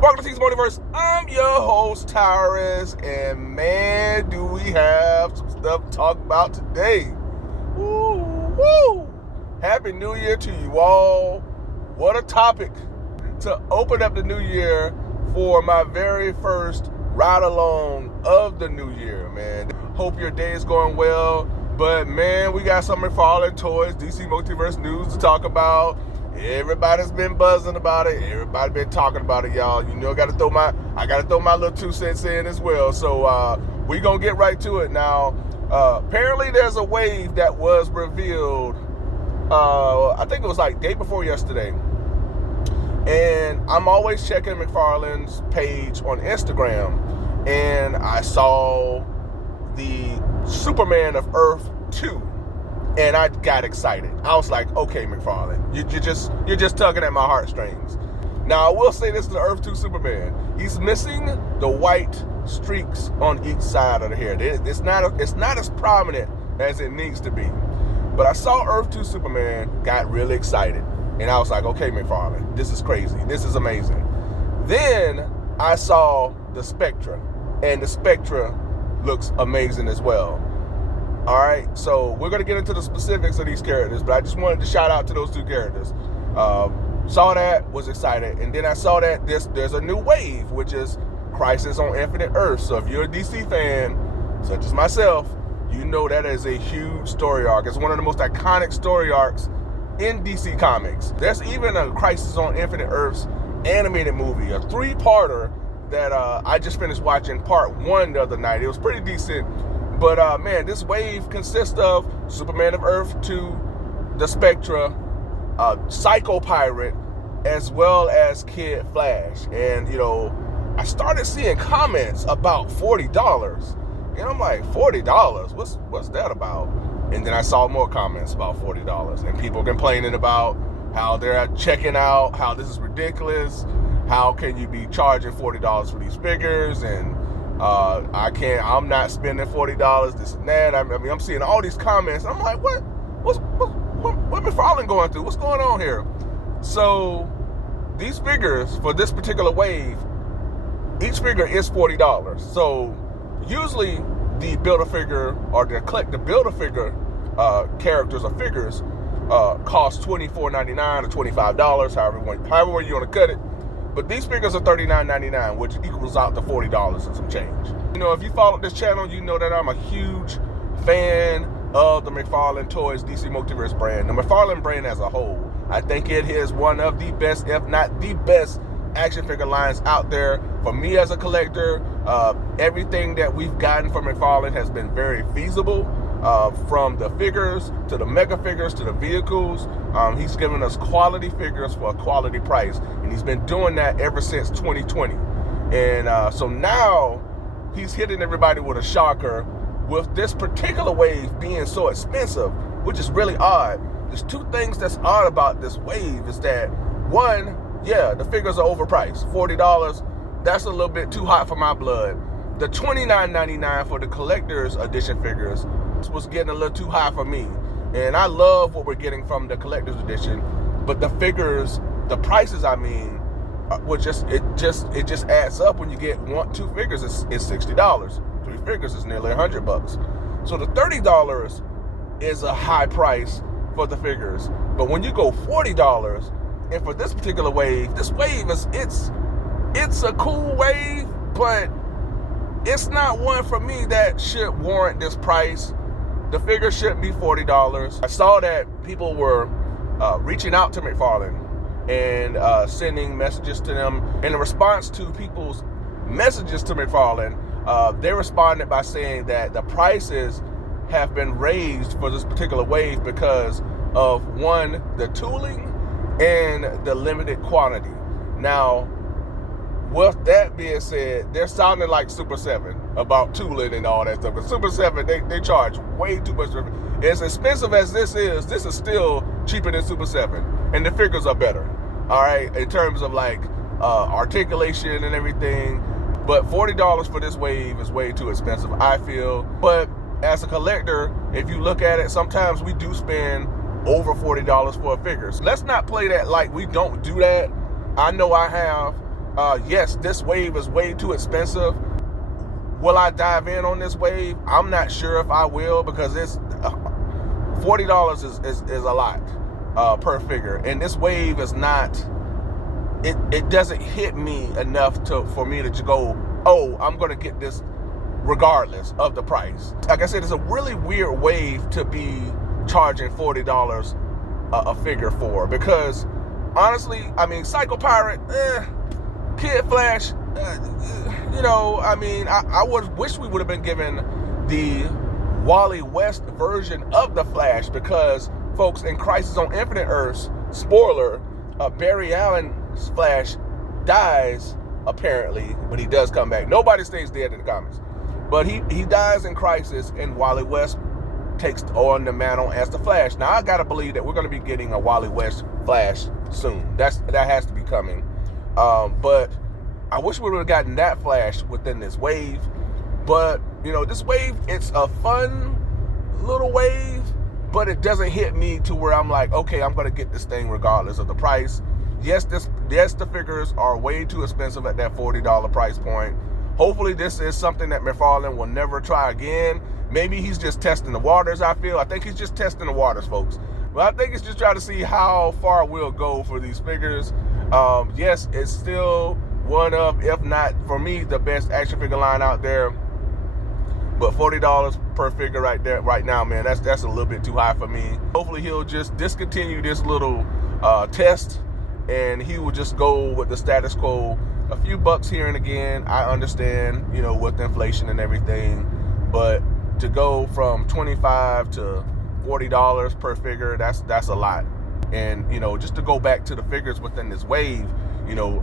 Welcome to DC Multiverse. I'm your host, Tyrus, and man, do we have some stuff to talk about today. Woo! Happy New Year to you all. What a topic to open up the new year for my very first ride along of the new year, man. Hope your day is going well, but man, we got some McFarlane Toys, DC Multiverse news to talk about. Everybody's been buzzing about it. Everybody been talking about it, y'all. You know, I gotta throw my little 2 cents in as well. So we gonna get right to it now. Apparently, there's a wave that was revealed. I think it was like day before yesterday. And I'm always checking McFarlane's page on Instagram, and I saw the Superman of Earth 2. And I got excited. I was like, okay, McFarlane, you're just tugging at my heartstrings. Now, I will say this to the Earth 2 Superman. He's missing the white streaks on each side of the hair. It's not as prominent as it needs to be. But I saw Earth 2 Superman, got really excited. And I was like, okay, McFarlane, this is crazy. This is amazing. Then I saw the Spectra. And the Spectra looks amazing as well. All right, so we're going to get into the specifics of these characters, but I just wanted to shout out to those two characters. Saw that, was excited, and then I saw that there's a new wave, which is Crisis on Infinite Earths. So if you're a DC fan, such as myself, you know that is a huge story arc. It's one of the most iconic story arcs in DC Comics. There's even a Crisis on Infinite Earths animated movie, a 3-parter that I just finished watching part 1 the other night. It was pretty decent. But man, this wave consists of Superman of Earth 2, the Spectra, Psycho Pirate, as well as Kid Flash. And you know, I started seeing comments about $40, and I'm like, $40? What's that about? And then I saw more comments about $40, and people complaining about how they're checking out, how this is ridiculous, how can you be charging $40 for these figures, and I'm not spending $40, this and that. I mean, I'm seeing all these comments. I'm like, what's McFarlane going through? What's going on here? So these figures for this particular wave, each figure is $40. So usually the Build-A-Figure or the Build-A-Figure characters or figures cost $24.99 or $25, however you want to cut it. But these figures are $39.99, which equals out to $40 and some change. You know, if you follow this channel, you know that I'm a huge fan of the McFarlane Toys DC Multiverse brand. The McFarlane brand as a whole. I think it is one of the best, if not the best, action figure lines out there. For me as a collector, everything that we've gotten from McFarlane has been very feasible. From the figures to the mega figures to the vehicles, he's given us quality figures for a quality price, and he's been doing that ever since 2020. And so now he's hitting everybody with a shocker with this particular wave being so expensive, which is really odd. There's 2 things that's odd about this wave is that, one, yeah, the figures are overpriced. $40, that's a little bit too hot for my blood. The $29.99 for the collector's edition figures was getting a little too high for me, and I love what we're getting from the collector's edition, but the figures, the prices, I mean, it just adds up. When you get 2 figures, it's $60. 3 figures is nearly $100. So the $30 is a high price for the figures, but when you go $40, and for this particular wave, this wave it's a cool wave, but it's not one for me that should warrant this price. The figure shouldn't be $40. I saw that people were reaching out to McFarlane and sending messages to them. In response to people's messages to McFarlane, they responded by saying that the prices have been raised for this particular wave because of, one, the tooling and the limited quantity. Now, with that being said, they're sounding like Super 7 about tooling and all that stuff. But Super 7, they charge way too much. As expensive as this is still cheaper than Super 7. And the figures are better, all right, in terms of like articulation and everything. But $40 for this wave is way too expensive, I feel. But as a collector, if you look at it, sometimes we do spend over $40 for a figure. So let's not play that like we don't do that. I know I have. Yes, this wave is way too expensive. Will I dive in on this wave? I'm not sure if I will, because it's $40 is a lot per figure, and this wave is not. It doesn't hit me enough for me to go, oh, I'm gonna get this regardless of the price. Like I said, it's a really weird wave to be charging $40 a figure for, because honestly, I mean, Psycho Pirate, Kid Flash, I would wish we would have been given the Wally West version of the Flash, because folks, in Crisis on Infinite Earths, spoiler, Barry Allen's Flash dies apparently, but he does come back. Nobody stays dead in the comics, but he dies in Crisis, and Wally West takes on the mantle as the Flash. Now I gotta believe that we're gonna be getting a Wally West Flash soon. That has to be coming. But I wish we would have gotten that Flash within this wave. But this wave, it's a fun little wave, but it doesn't hit me to where I'm like, okay, I'm gonna get this thing regardless of the price. Yes, the figures are way too expensive at that $40 price point. Hopefully this is something that McFarlane will never try again. Maybe he's just testing the waters, I think he's just testing the waters, folks. But I think it's just trying to see how far we'll go for these figures. Yes, it's still one of, if not, for me, the best action figure line out there. But $40 per figure right now, man, that's a little bit too high for me. Hopefully he'll just discontinue this little test, and he will just go with the status quo. A few bucks here and again, I understand, with inflation and everything, but to go from $25 to $40 per figure, that's a lot. And just to go back to the figures within this wave,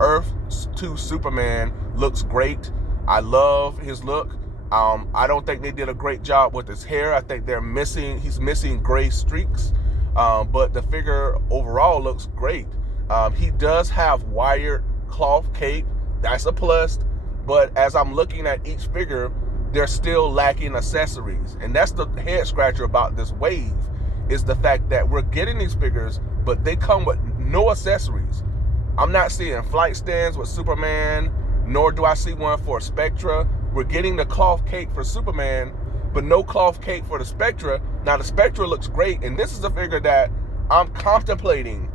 Earth 2 Superman looks great. I love his look. I don't think they did a great job with his hair. I think he's missing gray streaks, but the figure overall looks great. He does have wired cloth cape. That's a plus, but as I'm looking at each figure, they're still lacking accessories, and that's the head scratcher about this wave, is the fact that we're getting these figures, but they come with no accessories. I'm not seeing flight stands with Superman, nor do I see one for Spectra. We're getting the cloth cape for Superman, but no cloth cape for the Spectra. Now the Spectra looks great, and this is a figure that I'm contemplating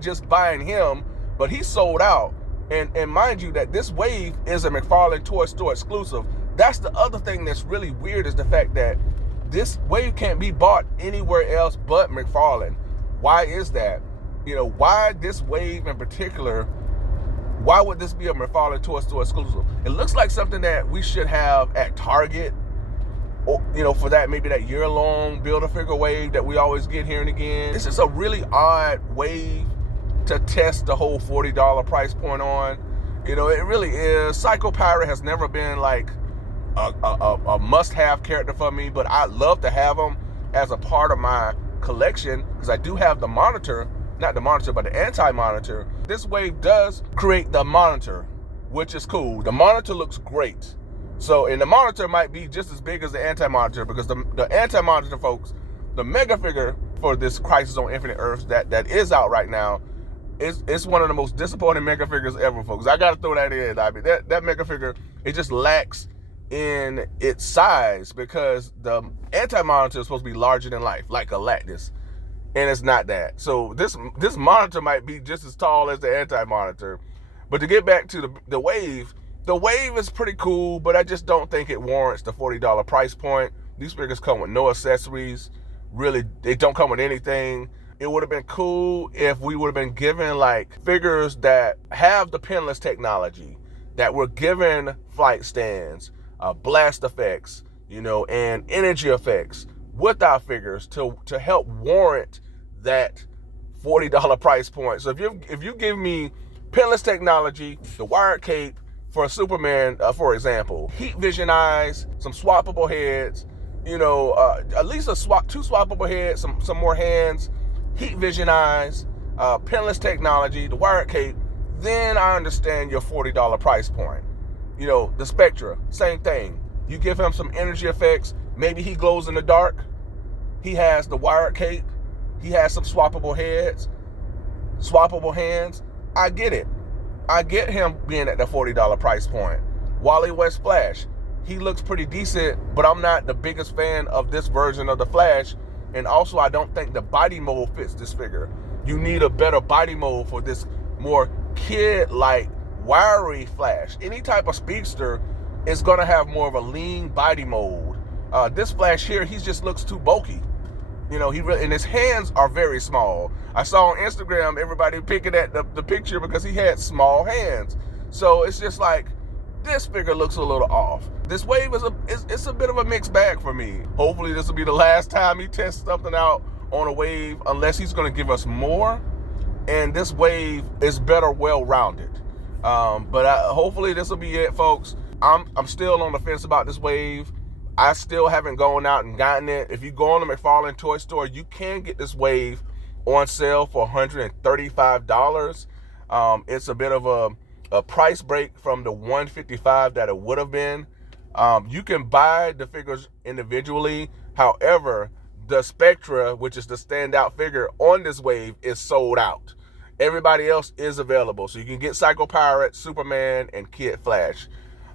just buying him, but he's sold out. And mind you that this wave is a McFarlane Toys store exclusive. That's the other thing that's really weird, is the fact that this wave can't be bought anywhere else but McFarlane. Why is that? Why this wave in particular? Why would this be a McFarlane Toys store exclusive? It looks like something that we should have at Target, or, for that, maybe that year-long Build-A-Figure wave that we always get here and again. This is a really odd wave to test the whole $40 price point on. It really is. Psycho Pirate has never been like a must-have character for me, but I'd love to have him as a part of my collection, because I do have the Monitor, not the Monitor, but the Anti-Monitor. This wave does create the Monitor, which is cool. The Monitor looks great. And the Monitor might be just as big as the Anti-Monitor, because the Anti-Monitor, folks, the mega figure for this Crisis on Infinite Earths that is out right now, it's one of the most disappointing mega figures ever, folks. I gotta throw that in. I mean, that mega figure, it just lacks in its size, because the Anti-Monitor is supposed to be larger than life, like Galactus, and it's not that. So this Monitor might be just as tall as the Anti-Monitor. But to get back to the wave is pretty cool, but I just don't think it warrants the $40 price point. These figures come with no accessories. Really, they don't come with anything. It would have been cool if we would have been given like figures that have the pinless technology, that were given flight stands, blast effects, and energy effects with our figures to help warrant that $40 price point. So if you give me pinless technology, the wired cape for Superman, for example, heat vision eyes, some swappable heads, at least two swappable heads, some more hands, heat vision eyes, pinless technology, the wired cape, then I understand your $40 price point. The Spectra, same thing. You give him some energy effects, maybe he glows in the dark, he has the wired cape, he has some swappable heads, swappable hands, I get it. I get him being at the $40 price point. Wally West Flash, he looks pretty decent, but I'm not the biggest fan of this version of the Flash. And also, I don't think the body mold fits this figure. You need a better body mold for this more kid-like, wiry Flash. Any type of speedster is going to have more of a lean body mold. This Flash here, he just looks too bulky. You know, and his hands are very small. I saw on Instagram everybody picking at the picture because he had small hands. So it's just like, this figure looks a little off. This wave is a bit of a mixed bag for me. Hopefully this will be the last time he tests something out on a wave, unless he's going to give us more. And this wave is better well-rounded. Hopefully this will be it, folks. I'm still on the fence about this wave. I still haven't gone out and gotten it. If you go on the McFarlane Toy Store, you can get this wave on sale for $135. It's a bit of a price break from the $155 that it would have been. You can buy the figures individually. However, the Spectra, which is the standout figure on this wave, is sold out. Everybody else is available. So you can get Psycho Pirate, Superman, and Kid Flash.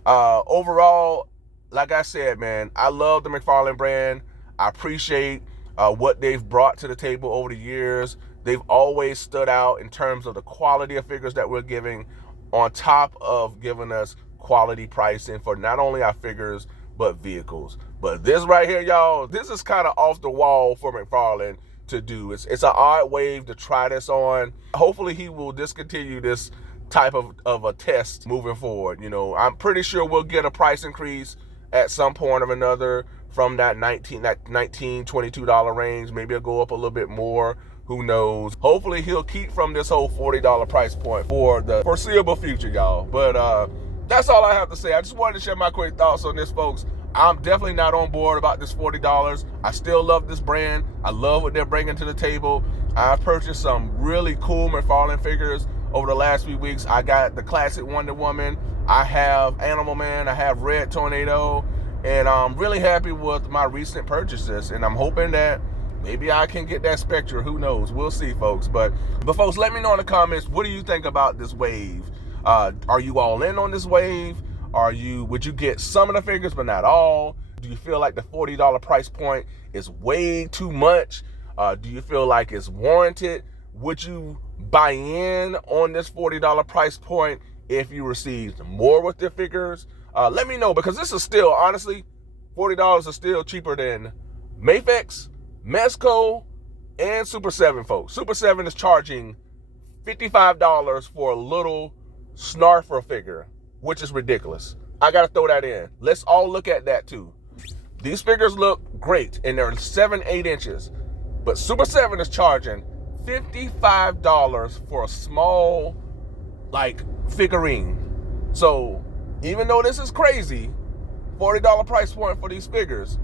Overall, like I said, man, I love the McFarlane brand. I appreciate what they've brought to the table over the years. They've always stood out in terms of the quality of figures that we're giving, on top of giving us quality pricing for not only our figures, but vehicles. But this right here, y'all, this is kind of off the wall for McFarlane to do. It's an odd wave to try this on. Hopefully he will discontinue this type of a test moving forward. You know, I'm pretty sure we'll get a price increase at some point or another from that $22 range. Maybe it'll go up a little bit more. Who knows? Hopefully he'll keep from this whole $40 price point for the foreseeable future, y'all. But that's all I have to say. I just wanted to share my quick thoughts on this, folks. I'm definitely not on board about this $40. I still love this brand. I love what they're bringing to the table. I've purchased some really cool McFarlane figures over the last few weeks. I got the classic Wonder Woman. I have Animal Man. I have Red Tornado. And I'm really happy with my recent purchases. And I'm hoping that maybe I can get that Spectre. Who knows? We'll see, folks. But folks, let me know in the comments, what do you think about this wave? Are you all in on this wave? Would you get some of the figures but not all? Do you feel like the $40 price point is way too much? Do you feel like it's warranted? Would you buy in on this $40 price point if you received more with your figures? Let me know, because this is still, honestly, $40 is still cheaper than Mafex, Mezco, and Super 7, folks. Super 7 is charging $55 for a little Snarfer figure, which is ridiculous. I gotta throw that in. Let's all look at that too. These figures look great, and they're 7-8 inches, but Super 7 is charging $55 for a small, like, figurine. So even though this is crazy, $40 price point for these figures,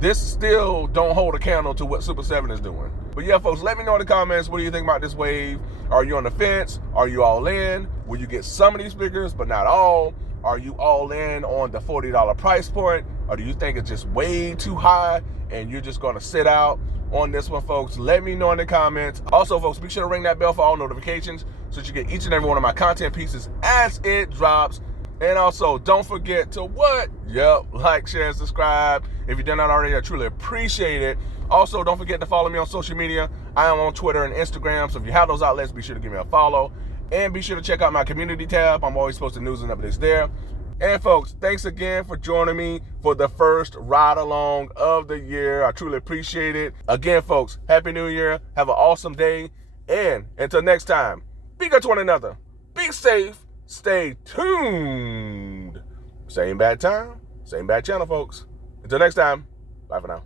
this still don't hold a candle to what Super 7 is doing. But yeah, folks, let me know in the comments, what do you think about this wave? Are you on the fence? Are you all in? Will you get some of these figures, but not all? Are you all in on the $40 price point? Or do you think it's just way too high and you're just gonna sit out on this one, folks? Let me know in the comments. Also, folks, be sure to ring that bell for all notifications so that you get each and every one of my content pieces as it drops. And also, don't forget to what? Yep, like, share, and subscribe. If you've done that already, I truly appreciate it. Also, don't forget to follow me on social media. I am on Twitter and Instagram, so if you have those outlets, be sure to give me a follow. And be sure to check out my community tab. I'm always posting news and updates there. And folks, thanks again for joining me for the first ride along of the year. I truly appreciate it. Again, folks, Happy New Year. Have an awesome day. And until next time, be good to one another. Be safe. Stay tuned. Same bad time, same bad channel, folks. Until next time, bye for now.